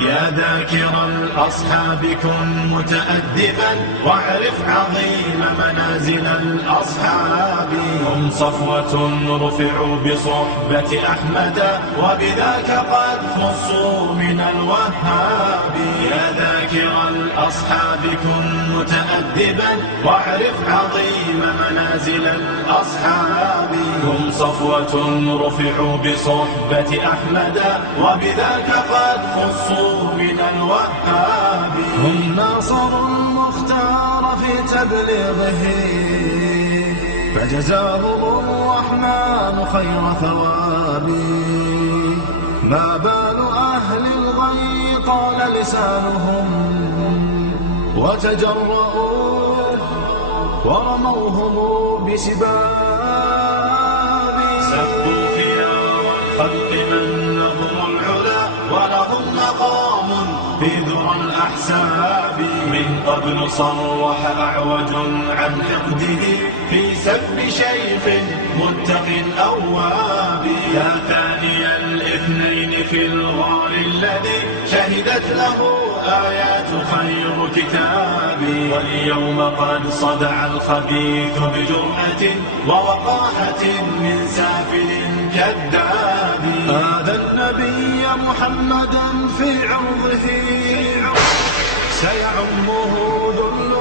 يا ذاكر الأصحاب كن متأدبا واعرف عظيم منازل الأصحاب. هم صفوة رفعوا بصحبة أحمد وبذاك قد خصوا من الوهاب. يا ذاكر الأصحاب كن متأدبا واعرف عظيم منازل الأصحاب. هم صفوة رفعوا بصحبة أحمد وبذاك قد خصوا من الوهاب. هم ناصروا المختار في تبليغه فجزاهم الرحمن خير ثواب. ما بال أهل الغي قال لسانهم وتجرؤوا ورموهم بسباب. سبوا خيار الخلق من لهم العلا ولهم مقام في ذرى الأحساب. من قبل صرح أعوج عن حقده في سب شيخ متق أواب. يا ثاني الاثنين في الغار الذي شهدت له آيات خير كتاب. واليوم قد صدع الخبيث بجرأة ووقاحة من سافل كذاب. هذا النبي محمدا في عرضه سيعمه ذل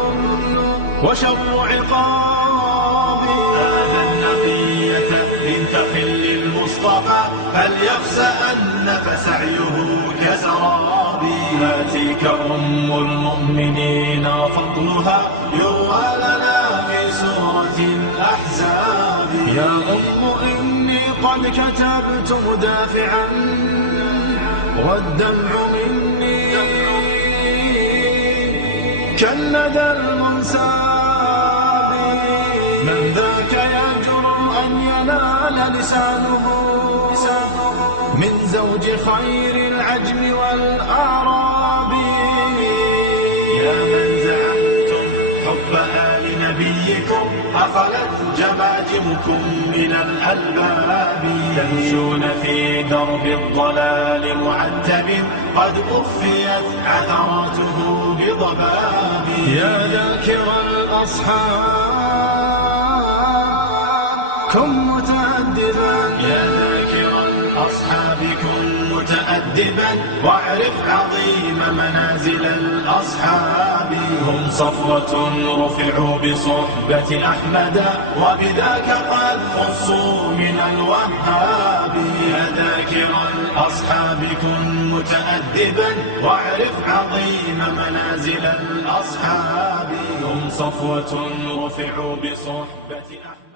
وشر عقاب. هذا النقية إن تخل المصطفى فليخسأن فسعيه كسراب. هاتيك أم المؤمنين فضلها يروى لنا في سورة الأحزاب. يا أم إني قد كتبت مدافعا والدمع مني كالندى المنساب. من ذاك يجرؤ أن ينال لسانه من زوج خير العجم والأعراب. يا من زعمتم حب آل نبيكم أخلت جماجمكم من الألباب. تمشون في درب الضلال معتب قد أخفيت عثراته بضباب. يا ذاكر الأصحاب كن متأدبا. يا ذاكر الأصحاب كن متأدبا واعرف عظيم منازل الأصحاب. هم صفوة رفعوا بصحبة أحمد وبذاك قد خصوا من الوهاب. يا ذاكر الأصحاب كن متأدبا واعرف عظيم منازل الأصحاب. هم صفوة رفعوا بصحبة أحمد.